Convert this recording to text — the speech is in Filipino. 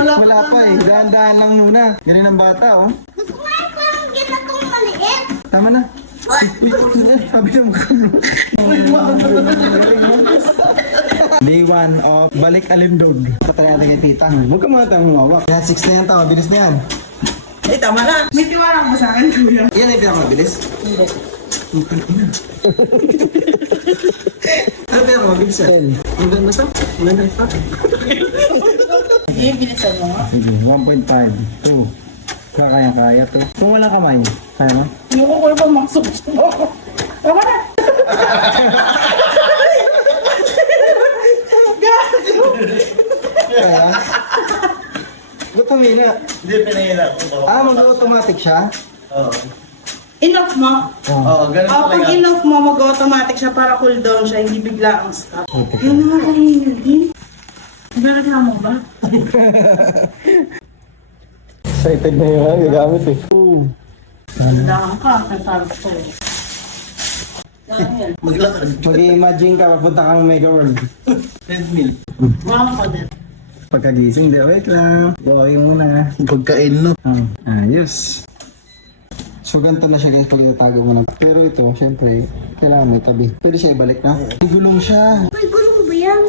Wala pa eh. Dahan-dahan lang muna. Ganun ang bata, oh. Gusto ko nga parang ginatong maliit. Tama na. Sabi na mo. Day 1 of Balik Alimdog. Patay natin kay Titang. Huwag ka muna tayong mawawak. Kaya 6 na yan tao. Bilis na yan. Eh, tama na. May tiwala mo sa akin, kuya. Yan ay pinakamabilis? Hindi. Ano pinakamabilis yan? Ang ganda to? Ang ganda ito? Hindi, bilisan mo nga. Sige, 1.5. 2. Kaya to. Kung walang kamay, kaya mo? Yung ko pa maksubsub ako. Tama na. Kaya? Ba't humina? Hindi, pinahirap ko. Mag-automatic siya? Oo. Enough mo. Oo, ganun Pag talaga. enough mo, mag-automatic siya para cool down siya, hindi bigla ang stop. Yun na nga kanina din. Nagreklamo ba? Excited na yun, gagamit eh. Tandaan ka, kasarap ko eh. Dahil, Maglakad. Mag-imagine ka, papunta kang Mega World. Treadmill. wala ka din. Pagkagising, wait lang. Buhay muna. Pagkain, no? Ayos. So ganito na siya guys pag itatago mo na. Pero ito, syempre, kailangan may tabi. Pwede siya ibalik na. May gulong siya. May gulong ba yan?